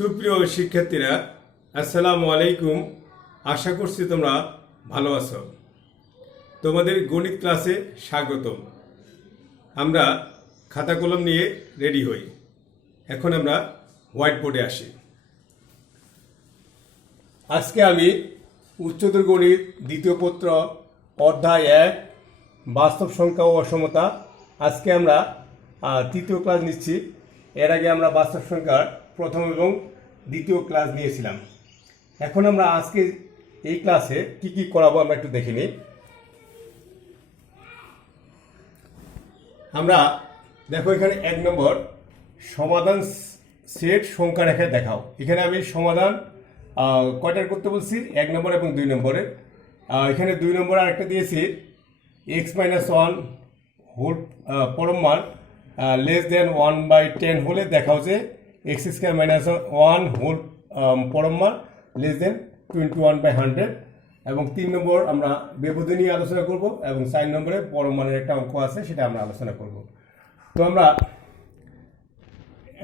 সুপ্রিয় শিক্ষার্থীরা, আসসালামু আলাইকুম। আশা করছি তোমরা ভালো আছো। তোমাদের গণিত ক্লাসে স্বাগতম। আমরা খাতা কলম নিয়ে রেডি হই। এখন আমরা হোয়াইট বোর্ডে আসি। আজকে আমি উচ্চতর গণিত দ্বিতীয় পত্র অধ্যায় 1 বাস্তব সংখ্যা ও অসমতা। আজকে আমরা তৃতীয় ক্লাস নিচ্ছি। এর আগে আমরা বাস্তব সংখ্যার প্রথম এবং দ্বিতীয় ক্লাস নিয়েছিলাম। এখন আমরা আজকে এই ক্লাসে কি কি করাবো আমরা একটু দেখে নিই। আমরা দেখো এখানে 1 নম্বর সমাধান সেট সংখ্যা রেখে দেখাও। এখানে আমি সমাধান কয়টার করতে বলছি, 1 নম্বর এবং 2 নম্বরের। এখানে 2 নম্বর আরেকটা দিয়েছি x-1 হোল পরম মান লেস দেন 1/10 হলে দেখাও যে x² - 1 হোল পরম মান লেস দেন 21/100। এবং 3 নম্বর আমরা ব্যবধি নিয়ে আলোচনা করব এবং 4 নম্বরে পরম মানের একটা অঙ্ক আছে, সেটা আমরা আলোচনা করব। তো আমরা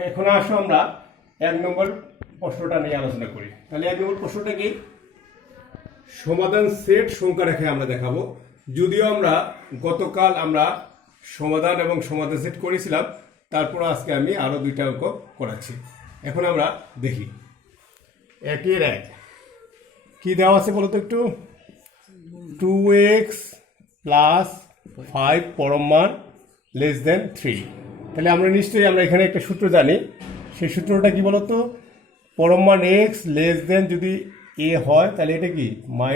এখন আসো আমরা 1 নম্বর প্রশ্নটা নিয়ে আলোচনা করি। তাহলে 1 নম্বর প্রশ্নটা কি, সমাধান সেট সংখ্যা রেখে আমরা দেখাবো। যদিও আমরা গতকাল আমরা সমাধান এবং সমাধান সেট করেছিলাম, তারপর আজকে আমি আরো 2টা অঙ্ক করাচ্ছি। এখন আমরা দেখি 1 এর 1 কি দেওয়া আছে বলো তো একটু। 2x + 5 পরম মান লেস দেন 3। তাহলে আমরা নিশ্চয়ই আমরা এখানে একটা সূত্র জানি। সেই সূত্রটা কি বলতো, পরম মান x লেস দেন যদি a হয় তাহলে এটা কি -a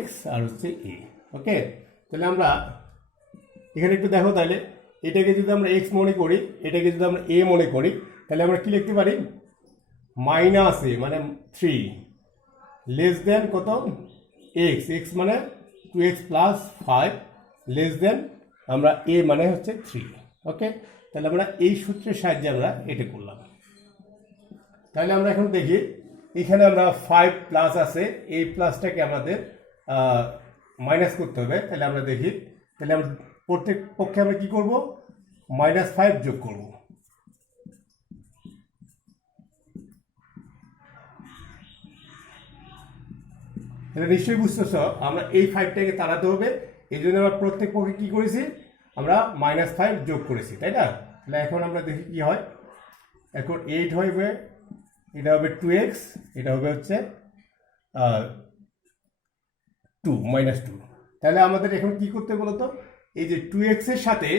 x আর হচ্ছে a। ওকে, তাহলে আমরা এখানে একটু দেখো। তাহলে এটাকে যদি আমরা x মনে করি, এটাকে যদি আমরা a মনে করি, তাহলে আমরা কি লিখতে পারি, -a মানে 3 লেস দেন কত x, x মানে 2x + 5 লেস দেন আমরা a মানে হচ্ছে 3। ওকে, তাহলে আমরা এই সূত্রের সাহায্যে আমরা এটা করলাম। তাহলে আমরা এখন দেখি এখানে আমরা 5 প্লাস আছে, এই প্লাসটাকে আমাদের মাইনাস করতে হবে। তাহলে আমরা দেখি, তাহলে আমরা প্রত্যেক পক্ষে আমরা কি করব, -5 যোগ করব। তাহলে নিশ্চয়ই বুঝতেছ আমরা এই 5টাকে তাড়াতে হবে, এই জন্য আমরা প্রত্যেক পক্ষে কি করেছি, আমরা -5 যোগ করেছি, তাই না? তাহলে এখন আমরা দেখি কি হয়। এখন 8 হবে, এটা হবে 2x, এটা হবে হচ্ছে 2 -2। তাহলে আমাদের এখন কি করতে বলতো, এই যে 2x এর সাথে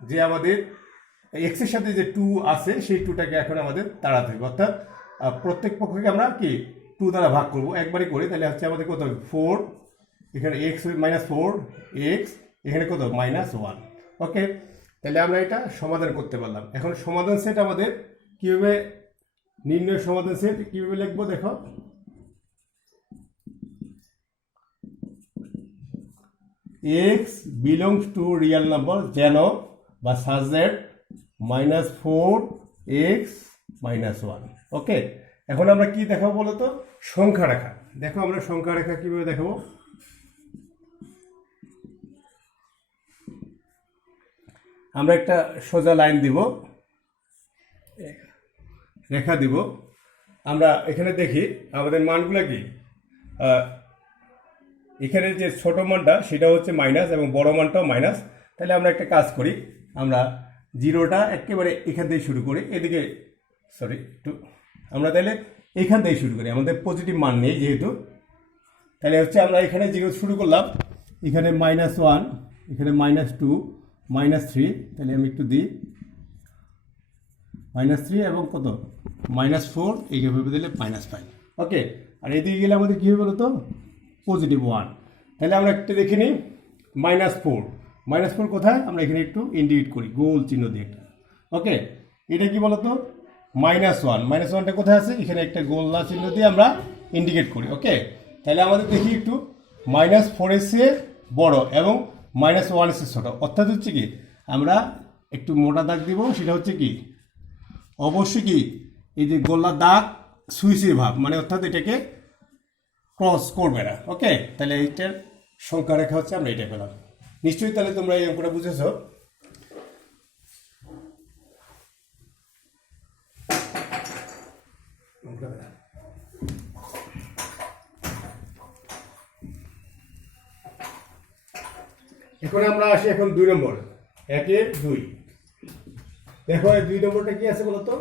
যে আমাদের x এর সাথে যে 2 আছে সেই 2টাকে এখন আমাদের তাড়াতে হবে। অর্থাৎ প্রত্যেক পক্ষকে আমরা কি 2 দ্বারা ভাগ করব, একবারই করি। তাহলে হচ্ছে আমাদের কত হবে 4, এখানে x -4x, এখানে কত -1। ওকে, তাহলে আমরা এটা সমাধান করতে পারলাম। এখন সমাধান সেট আমাদের কিভাবে নির্ণয়, সমাধান সেট কিভাবে লিখবো দেখো। x belongs to real number যেন বা such that -4x - 1। ওকে, এখন আমরা কি দেখাবো বলতো, সংখ্যা রেখা। দেখো আমরা সংখ্যা রেখা কিভাবে দেখাবো। আমরা একটা সোজা লাইন দিব, রেখা দিব। আমরা এখানে দেখি আমাদের মানগুলো কি, এখানে যে ছোট মানটা সেটা হচ্ছে মাইনাস এবং বড় মানটাও মাইনাস। তাহলে আমরা একটা কাজ করি, আমরা 0টা একেবারে এখান থেকে শুরু করি, এদিকে একটু আমরা তাহলে এখান থেকে শুরু করি, আমাদের পজিটিভ মান নেই যেহেতু। তাহলে হচ্ছে আমরা এখানে 0 শুরু করলাম, এখানে -1, এখানে -2, -3। তাহলে আমি একটু দিই -3 এবং কত -4, এইভাবে দিলে -5। ওকে, আর এদিকে গেলে আমাদের কী হবে বলতো, +1। তাহলে আমরা একটা দেখে নিই -4 কোথায়, আমরা এখানে একটু ইন্ডিকেট করি গোল চিহ্ন দিয়ে একটা। ওকে, এটা কি বলতো -1টা কোথায় আছে, এখানে একটা গোল চিহ্ন দিয়ে আমরা ইন্ডিকেট করি। ওকে, তাহলে আমাদের দেখি একটু -4 এর চেয়ে বড় এবং -1 এর চেয়ে ছোট। অর্থাৎ হচ্ছে কি আমরা একটু মোটা দাগ দিব, সেটা হচ্ছে কি অবশ্যই কি এই যে গোল্লার দাগ সুইচের ভাব, মানে অর্থাৎ এটাকে ক্রস করবে না। ওকে, তাহলে এইটার সংখ্যা রেখা হচ্ছে আমরা এটা পেলাম। নিশ্চয়ই তাহলে তোমরা এই অঙ্কটা বুঝেছ। এখন আমরা আসি এখন 2 নম্বর, 1-2। দেখো এই 2 নম্বরটা কি আছে বলতো,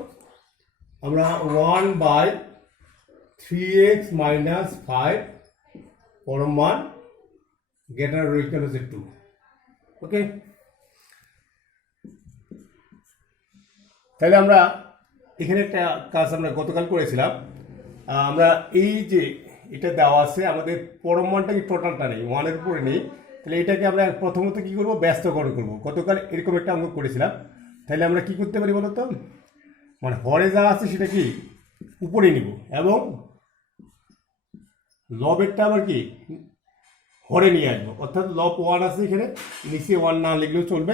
আমরা 1/3x - 5 পরম মান গ্রেটার অর ইকুয়াল হচ্ছে 2। ওকে, তাহলে আমরা এখানে একটা কাজ আমরা গতকাল করেছিলাম। আমরা এই যে এটা দেওয়া আছে, আমাদের পরম মানটা কি টোটালটা নেই, 1-এর উপরে নেই, তাহলে এটাকে আমরা প্রথমত কি করব, ব্যস্তকরণ করব। গতকাল এরকম একটা অঙ্ক করেছিলাম। তাহলে আমরা কি করতে পারি বলতো, মানে হরে যা আছে সেটা কি উপরে নিব, এবং লবেরটা আবার কি হরে নিয়ে আসবো, অর্থাৎ লব 1 আছে এখানে, নিচে 1 না লিখলেও চলবে।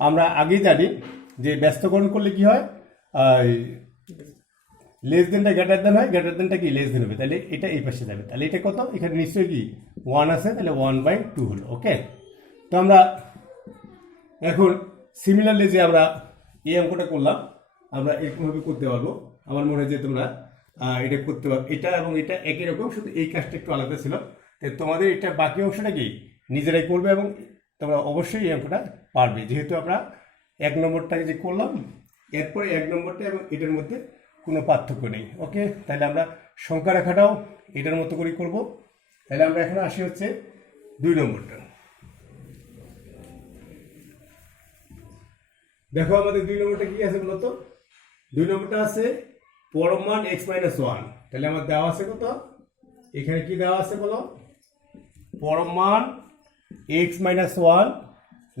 আমরা আগেই জানি যে ব্যস্তকরণ করলে কি হয়, লেস দেনটা গ্রেটার দেন হয়, গ্রেটার দেনটা কি লেস দেন হবে, তাহলে এটা এই পাশে যাবে। তাহলে এটা কত, এখানে নিশ্চয়ই কি 1 আছে, তাহলে 1/2 হলো। ওকে, তো আমরা এখন সিমিলারলি যে আমরা এই অঙ্কটা করলাম, আমরা এরকমভাবে করতে পারবো। আমার মনে হয় যে তোমরা এটা করতে পারো, এটা এবং এটা একই রকম, শুধু এই কাজটা একটু আলাদা ছিল। তোমাদের এটা বাকি অংশটা কি নিজেরাই করবে, এবং তোমরা অবশ্যই এই অঙ্কটা পারবে, যেহেতু আমরা 1 নম্বরটাকে যে করলাম, এরপরে 1 নম্বরটা এবং এটার মধ্যে কোনো পার্থক্য নেই। ওকে, তাহলে আমরা সংখ্যা রেখাটাও এটার মতো করেই করব। তাহলে আমরা এখন আসি হচ্ছে 2 নম্বরটা। দেখো আমাদের 2 নম্বরটা কি আছে বলতো, 2 নম্বরটা আছে পরম মান x - 1। তাহলে আমার দেওয়া আছে কত, এখানে কি দেওয়া আছে বলো, পরম মান x - 1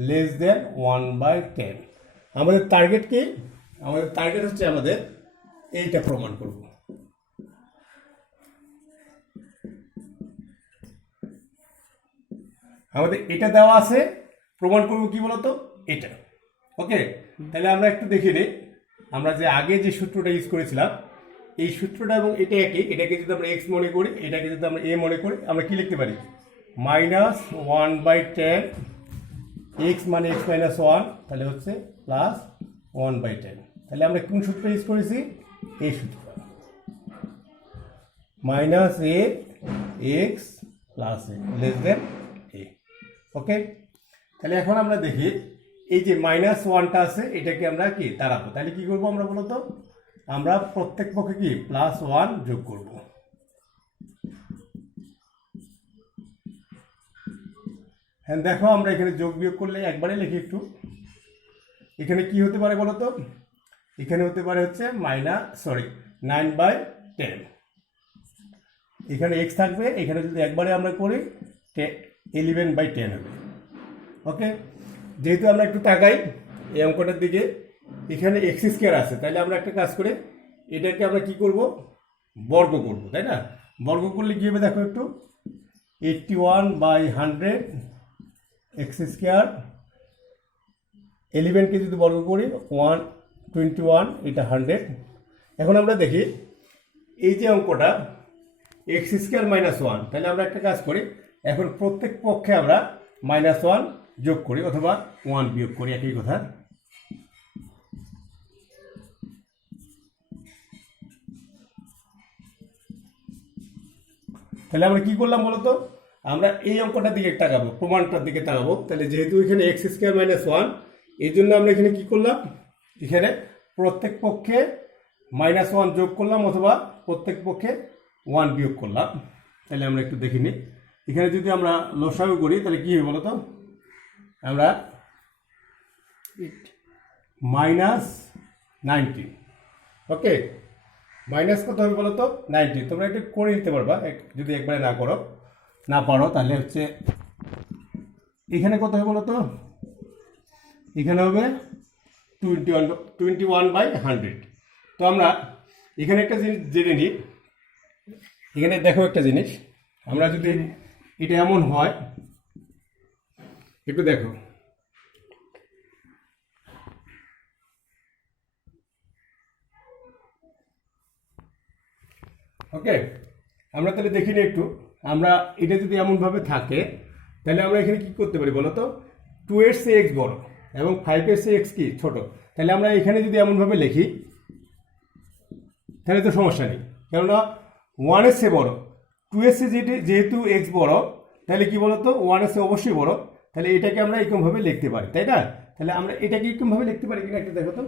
লেস দেন 1/10। আমাদের টার্গেট কি, আমাদের টার্গেট হচ্ছে আমাদের এইটা প্রমাণ করব। আমাদের এটা দেওয়া আছে, প্রমাণ করব কি বলতো, এটা। ওকে, তাহলে আমরা একটু দেখে নিই, আমরা যে আগে যে সূত্রটা ইউজ করেছিলাম, এই সূত্রটা এবং এটা একই। এটাকে যদি আমরা x মনে করি, এটাকে যদি আমরা a মনে করি, আমরা কি লিখতে পারি, -1/10, x মানে x - 1, তাহলে হচ্ছে +1/10। তাহলে আমরা কোন সূত্র ইউজ করেছি, এই সূত্র, -a x + a less than a। ওকে, তাহলে এখন আমরা দেখি এই যে -1টা আছে, এটাকে আমরা কি তাড়াবো। তাহলে কি করবো আমরা বলতো, আমরা প্রত্যেক পক্ষে কি +1 যোগ করব। হ্যাঁ দেখো, আমরা এখানে যোগ বিয়োগ করলে একবারে লিখি একটু, এখানে কি হতে পারে বলতো, এখানে হতে পারে হচ্ছে 9/10। এখানে x থাকবে, এখানে যদি একবারে আমরা করি 11/10 হবে। ওকে, যেহেতু আমরা একটু তাকাই এই অঙ্কটার দিকে, এখানে x² আছে, তাহলে আমরা একটা কাজ করে এটাকে আমরা কি করব, বর্গ করব, তাই না। বর্গ করলে কি হবে দেখো একটু, 81/100 x², 11কে যদি বর্গ করি 121, এটা 100। এখন আমরা দেখি এই যে অঙ্কটা x² - 1, তাহলে আমরা একটা কাজ করি, এখন প্রত্যেক পক্ষে আমরা -1 যোগ করি অথবা 1 বিয়োগ করি, একই কথা। তাহলে আমরা কি করলাম বলতো, আমরা এই অঙ্কটার দিকে তাকাবো, প্রমাণটার দিকে তাকাবো। তাহলে যেহেতু এখানে x² - 1, এই জন্য আমরা এখানে কি করলাম, এখানে প্রত্যেক পক্ষে -1 যোগ করলাম অথবা প্রত্যেক পক্ষে 1 বিয়োগ করলাম। তাহলে আমরা একটু দেখে নিই, এখানে যদি আমরা লসাগু করি তাহলে কি হবে বলতো, আমরা -19। ওকে, মাইনাস কত হবে বলো তো, 90। তোমরা একটু করে নিতে পারবা, যদি একবারে না পারো তাহলে হচ্ছে এখানে কত হবে বলো তো, এখানে হবে 21/100। তো আমরা এখানে একটা জিনিস জেনে নিই, এখানে দেখো একটা জিনিস, আমরা যদি এটা এমন হয়, একটু দেখো, ওকে, আমরা তাহলে দেখি নিই একটু, আমরা এটা যদি এমনভাবে থাকে, তাহলে আমরা এখানে কি করতে পারি বলো তো, 2 এর চেয়ে x বড় এবং 5 এর চেয়ে x কি ছোট। তাহলে আমরা এখানে যদি এমনভাবে লিখি তাহলে তো সমস্যা নেই। কেননা 1-এর চেয়ে বড়, 2-এর চেয়ে যেহেতু x বড়, তাহলে কি বলতো 1-এর চেয়ে অবশ্যই বড়, তাহলে এটাকে আমরা এরকমভাবে লিখতে পারি, তাই না? তাহলে আমরা এটাকে এরকমভাবে লিখতে পারি কিনা একটু দেখো তো।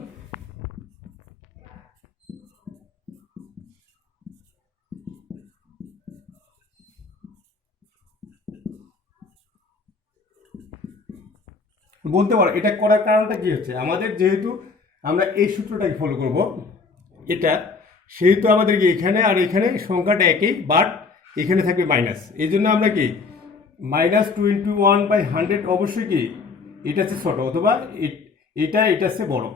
বলতে পারো এটা করার কারণটা কি হচ্ছে, আমাদের যেহেতু আমরা এই সূত্রটাকে ফলো করব, এটা সেহেতু আমাদের কি এখানে আর এখানে সংখ্যাটা একই, বাট এখানে থাকবে মাইনাস। এই জন্য আমরা কি -2 × 1/100 অবশ্যই কি এটা হচ্ছে ছোট, অথবা এটা হচ্ছে বড়।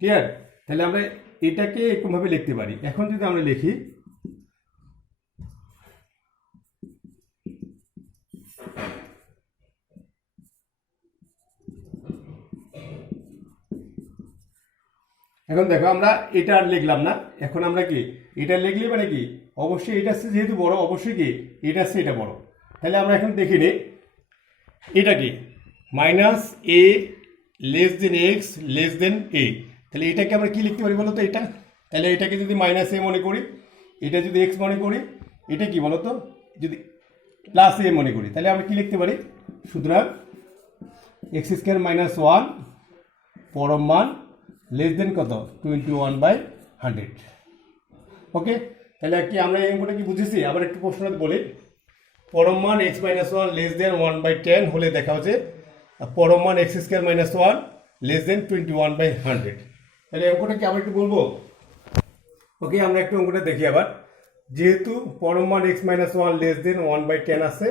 ক্লিয়ার? তাহলে আমরা এটাকে এরকমভাবে লিখতে পারি। এখন যদি আমরা লিখি এখন দেখো আমরা এটা আর লিখলাম না, এখন আমরা কি এটা লিখলে মানে কি অবশ্যই এটা হচ্ছে যেহেতু বড়, অবশ্যই কি এটা হচ্ছে এটা বড়। তাহলে আমরা এখন দেখি নি এটা কি -a x a। তাহলে এটাকে আমরা কি লিখতে পারি বলো তো এটা? তাহলে এটাকে যদি -a মনে করি, এটা যদি x মনে করি, এটা কি বলো তো যদি +a মনে করি, তাহলে আমরা কি লিখতে পারি? সুতরাং x² - 1 পরম মান কত 2 × 1/100। ওকে, তাহলে কি আমরা এই অঙ্কটা কি বুঝেছি? আবার একটু প্রশ্ন বলি, পরম মান x - 1 1/10 হলে দেখা হচ্ছে পরম মান x² - 1 21/100। তাহলে অঙ্কটা কি আবার একটু বলবো? ওকে, আমরা একটু অঙ্কটা দেখি আবার। যেহেতু পরম মান x - 1 1/10 আছে,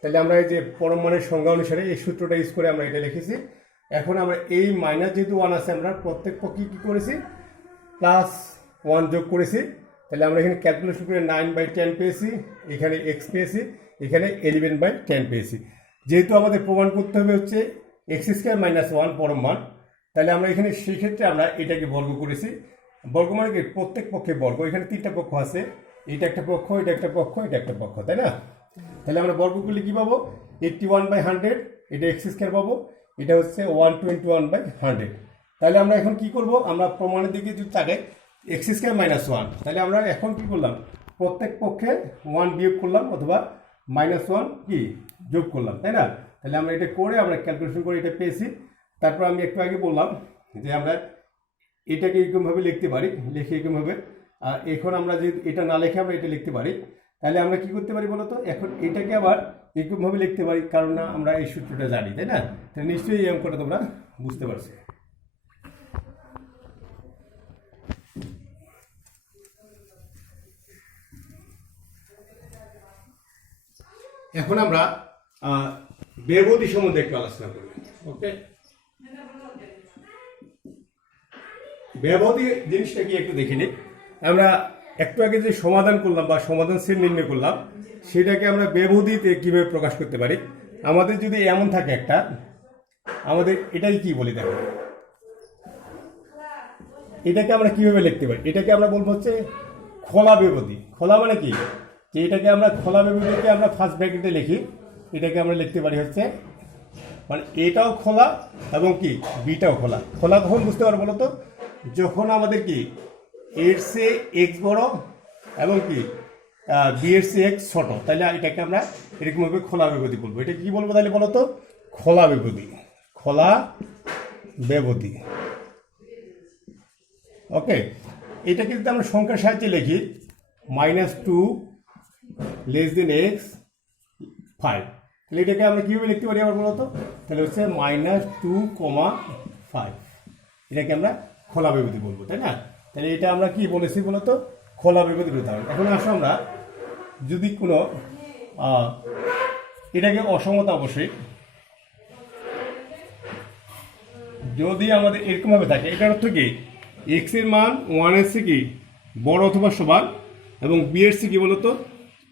তাহলে আমরা এই যে পরম মানের সংজ্ঞা অনুসারে এই সূত্রটা ইউজ করে আমরা এটা লিখেছি। এখন আমরা এই মাইনাস যেহেতু 1 আছে, আমরা প্রত্যেক পক্ষে কি করেছি +1 যোগ করেছি। তাহলে আমরা এখানে ক্যালকুলেশন করে 9/10 পেয়েছি, এখানে x পেয়েছি, এখানে 11/10 পেয়েছি। যেহেতু আমাদের প্রমাণ করতে হবে হচ্ছে x² - 1 পরম মান, তাহলে আমরা এখানে সেই ক্ষেত্রে আমরা এটাকে বর্গ করেছি। বর্গ মানে কি প্রত্যেক পক্ষে বর্গ, এখানে 3টা পক্ষ আছে, এটা একটা পক্ষ, এটা একটা পক্ষ, এটা একটা পক্ষ, তাই না? তাহলে আমরা বর্গ করলে কি পাবো? 81/100, এটা x² পাবো, এটা হচ্ছে 121/100। তাহলে আমরা এখন কি করব? আমরা প্রমাণের দিকে যদি তাকাই x² - 1, তাহলে আমরা এখন কি করলাম? প্রত্যেক পক্ষে 1 বিয়োগ করলাম, অথবা -1 কি যোগ করলাম, তাই না? তাহলে আমরা এটা করে আমরা ক্যালকুলেশন করে এটা পেয়েছি। তারপর আমি একটু আগে বললাম যে আমরা এটাকে এরকমভাবে লিখতে পারি, লিখে এরকমভাবে। আর এখন আমরা যদি এটা না লিখে আমরা এটা লিখতে পারি, তাহলে আমরা কি করতে পারি বলতো? এখন এটাকে আবার এরকমভাবে লিখতে পারি, কারণ না আমরা এই সূত্রটা জানি, তাই না? তাহলে নিশ্চয়ই এই অঙ্কটা তোমরা বুঝতে পারছো। এখন আমরা ব্যবধি সম্বন্ধে একটু আলোচনা করব। ওকে, ব্যবধি জিনিসটা কি একটু দেখে নিই। আমরা একটু আগে যে সমাধান করলাম বা সমাধান সেট নির্ণয় করলাম, সেটাকে আমরা ব্যবধিতে কিভাবে প্রকাশ করতে পারি? আমাদের যদি এমন থাকে একটা, আমাদের এটাই কি বলি দেখো, এটাকে আমরা কিভাবে লিখতে পারি? এটাকে আমরা বলবো হচ্ছে খোলা ব্যবধি। খোলা মানে কি? যে এটাকে আমরা খোলা ব্যবধিকে আমরা ফার্স্ট ব্র্যাকেটে লিখি, এটাকে আমরা লিখতে পারি হচ্ছে মানে এটাও খোলা এবং কি বিটাও খোলা। খোলা কখন বুঝতে পারবো বলো তো? যখন আমাদের কি এর চেয়ে এক্স বড় এবং কি বি এর চেয়ে এক্স ছোট, তাহলে এটাকে আমরা এরকমভাবে খোলা ব্যবধি বলবো। এটা কি বলবো তাহলে বলো তো? খোলা ব্যবধি। খোলা ব্যবধি। ওকে, এটাকে যদি আমরা সংখ্যার সাহায্যে লিখি -2 x 5, তাহলে এটাকে আমরা কীভাবে লিখতে পারি আবার বলতো? তাহলে হচ্ছে -2, 5, এটাকে আমরা খোলা ব্যবধি বলবো, তাই না? তাহলে এটা আমরা কি বলেছি বলতো? খোলা ব্যবধির উদাহরণ। এখন আসো আমরা যদি কোনো এটাকে অসমতা, অবশ্যই যদি আমাদের এরকমভাবে থাকে, এটার অর্থ কি x এর মান 1 এর চেয়ে কি বড় অথবা সমান এবং b এর চেয়ে কি বলতো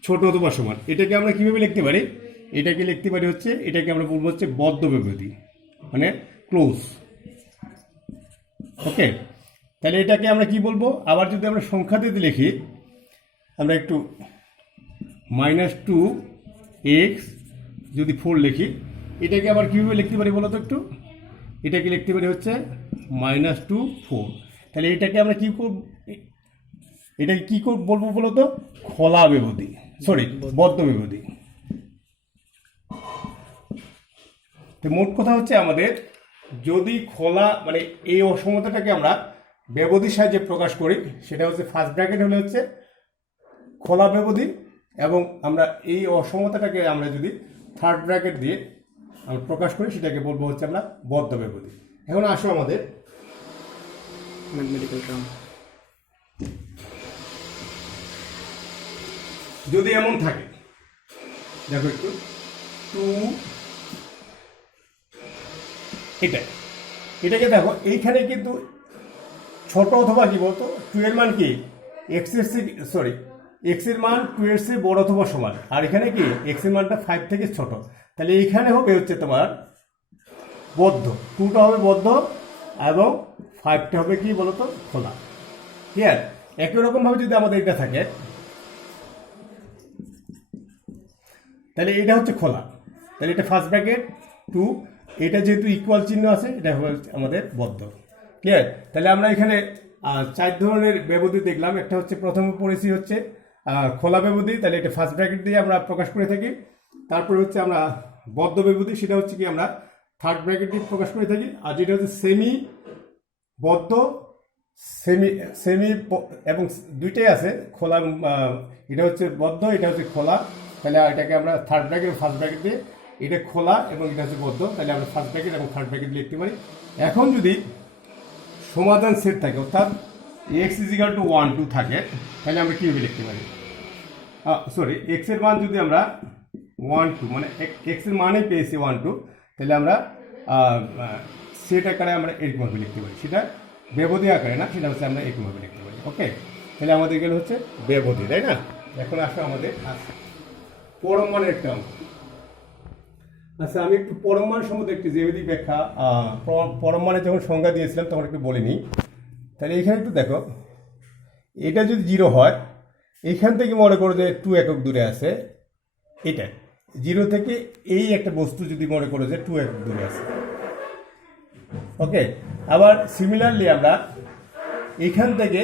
ছোট অথবা সমান, এটাকে আমরা কিভাবে লিখতে পারি? এটাকে লিখতে পারি হচ্ছে, এটাকে আমরা বলবো হচ্ছে বদ্ধ ব্যবধি, মানে ক্লোজ। ওকে, তাহলে এটাকে আমরা কি বলবো? আবার যদি আমরা সংখ্যা দিতে লিখি, আমরা একটু -2x যদি 4 লিখি, এটাকে আবার কীভাবে লিখতে পারি বলো তো একটু? এটাকে লিখতে পারি হচ্ছে -2, 4। তাহলে এটাকে আমরা কি করব? এটাকে কি বলবো বলো তো? খোলা বিভূতি, সরি বদ্ধ বিভূতি। তো মোট কথা হচ্ছে আমাদের যদি খোলা মানে এই অসমতাটাকে আমরা ব্যবধির সাহায্যে প্রকাশ করি, সেটা হচ্ছে ফার্স্ট ব্র্যাকেট হলে হচ্ছে খোলা ব্যবধি, এবং আমরা এই অসমতাটাকে আমরা যদি থার্ড ব্র্যাকেট দিয়ে আমরা প্রকাশ করি সেটাকে বলবো হচ্ছে আমরা বদ্ধ ব্যবধি। এখন আসো আমাদের ম্যাথমেটিক্যাল টার্ম। যদি এমন থাকে, দেখো একটু 2 এটাকে দেখো, এইখানে কিন্তু ছোট অথবা কি বলতো 2 এর মান কি x এর মান 2 এর চেয়ে বড় অথবা সমান, আর এখানে কি x এর মানটা 5 থেকে ছোট। তাহলে এইখানে হবে হচ্ছে তোমার বদ্ধ, 2টা হবে বদ্ধ এবং 5টা হবে কি বলতো খোলা। ক্লিয়ার? একই রকম ভাবে যদি আমাদের এটা থাকে, তাহলে এটা হচ্ছে খোলা, তাহলে এটা ফার্স্ট ব্র্যাকেট 2, এটা যেহেতু ইকুয়াল চিহ্ন আছে এটা হচ্ছে আমাদের বদ্ধ। ক্লিয়ার? তাহলে আমরা এখানে 4 ধরনের ব্যবধি দেখলাম। একটা হচ্ছে প্রথমে পড়েছি হচ্ছে খোলা ব্যবধি, তাহলে এটা ফার্স্ট ব্র্যাকেট দিয়ে আমরা প্রকাশ করে থাকি। তারপরে হচ্ছে আমরা বদ্ধ ব্যবধি, সেটা হচ্ছে কি আমরা থার্ড ব্র্যাকেট দিয়ে প্রকাশ করে থাকি। আর যেটা হচ্ছে সেমি বদ্ধ, সেমি এবং দুইটাই আছে, খোলা, এটা হচ্ছে বদ্ধ, এটা হচ্ছে খোলা। তাহলে এটাকে আমরা থার্ড ব্র্যাকেট ফার্স্ট ব্র্যাকেট দিয়ে, এটা খোলা এবং এটা হচ্ছে বদ্ধ, তাহলে আমরা ফার্স্ট ব্র্যাকেট এবং থার্ড ব্র্যাকেট লিখতে পারি। এখন যদি সমাধান সেট থাকে, অর্থাৎ x = 1 2 থাকে, তাহলে আমরা কীভাবে লিখতে পারি? সরি, x এর মান যদি আমরা 1 2 মানে x এর মানেই পেয়েছি 1 2, তাহলে আমরা সেট আকারে আমরা এরকমভাবে লিখতে পারি। সেটা ব্যবধি আকারে না, সেটা হচ্ছে আমরা এরকমভাবে লিখতে পারি। ওকে, তাহলে আমাদের গেলে হচ্ছে ব্যবধি, তাই না? এখন আসো আমাদের পরম মানের একটা অঙ্ক। আচ্ছা, আমি একটু পরম মান সম্বন্ধে একটি জ্যামিতিক ব্যাখ্যা, পরম মানের যখন সংজ্ঞা দিয়েছিলাম তখন একটু বলে নিই। তাহলে এখানে একটু দেখো, এটা যদি 0 হয়, এখান থেকে মনে করো যে 2 একক দূরে আছে, এটা 0 থেকে এই একটা বস্তু যদি মনে করো যে 2 একক দূরে আছে। ওকে, আবার সিমিলারলি আমরা এখান থেকে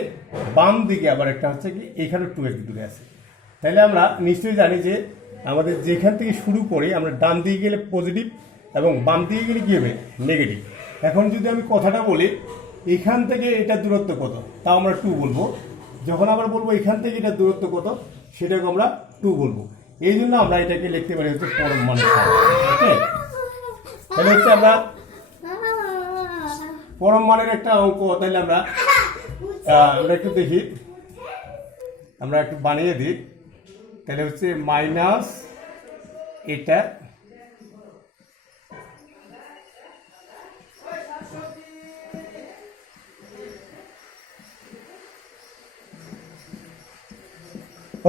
বাম দিকে আবার একটা হচ্ছে কি এখানে 2 একক দূরে আছে। তাহলে আমরা নিশ্চয়ই জানি যে আমাদের যেখান থেকে শুরু করি, আমরা ডান দিকে গেলে পজিটিভ এবং বাম দিকে গেলে কী হবে নেগেটিভ। এখন যদি আমি কথাটা বলি এখান থেকে এটা দূরত্ব কত, তাও আমরা 2 বলবো। যখন আমরা বলবো এখান থেকে এটা দূরত্ব কত, সেটাকে আমরা 2 বলবো। এই জন্য আমরা এটাকে লিখতে পারি হচ্ছে পরম মানের সংজ্ঞা। ওকে, তাহলে হচ্ছে আমরা পরম মানের একটা অঙ্ক, তাহলে আমরা একটু দেখি, আমরা একটু বানিয়ে দিই। তাহলে হচ্ছে মাইনাস এটা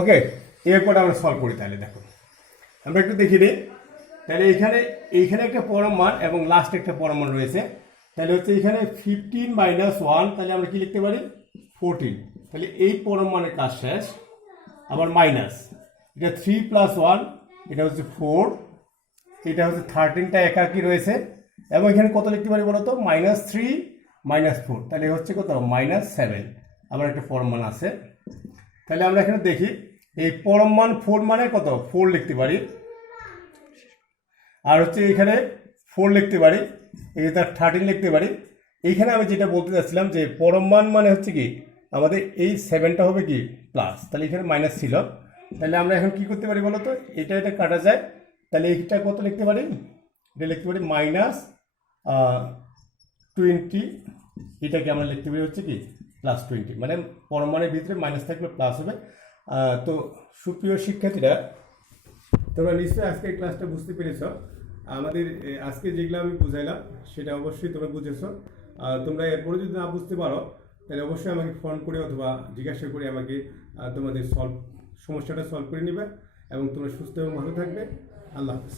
ওকে, এরপর আমরা সলভ করি। তাহলে দেখো, আমরা একটু দেখি নিই। তাহলে এইখানে একটা পরম মান এবং লাস্ট একটা পরম মান রয়েছে। তাহলে হচ্ছে এখানে 15 - 1, তাহলে আমরা কি লিখতে পারি 14। তাহলে এই পরম মানের কাজ শেষ। আবার মাইনাস এটা 3 + 1, এটা হচ্ছে 4, এটা হচ্ছে 13টা একাকি রয়েছে, এবং এখানে কত লিখতে পারি বলো তো -3 - 4, তাহলে হচ্ছে কত -7। আবার একটা পরম মান আছে। তাহলে আমরা এখানে দেখি এই পরম মান 4 মানে কত 4 লিখতে পারি, আর হচ্ছে এখানে 4 লিখতে পারি, এই তার 13 লিখতে পারি। এইখানে আমি যেটা বলতে চাচ্ছিলাম যে পরম মান মানে হচ্ছে কি আমাদের এই 7টা হবে কি প্লাস, তাহলে এখানে মাইনাস ছিল। তাহলে আমরা এখন কি করতে পারি বলো তো, এটা কাটা যায়। তাহলে এইটা কত লিখতে পারি, এটা লিখতে পারি -20, এটাকে আমরা লিখতে পারি হচ্ছে কি +20, মানে পরম মানের ভিতরে মাইনাস থাকলে প্লাস হবে। তো সুপ্রিয় শিক্ষার্থীরা, তোমরা নিশ্চয়ই আজকে এই ক্লাসটা বুঝতে পেরেছ। আমাদের আজকে যেগুলো আমি বুঝাইলাম সেটা অবশ্যই তোমরা বুঝেছো। তোমরা এরপরে যদি না বুঝতে পারো তাহলে অবশ্যই আমাকে ফোন করে অথবা জিজ্ঞাসা করে আমাকে তোমাদের সমস্যাটা সলভ করে নেবে, এবং তোমরা সুস্থ এবং ভালো থাকবে। আল্লাহ হাফেজ।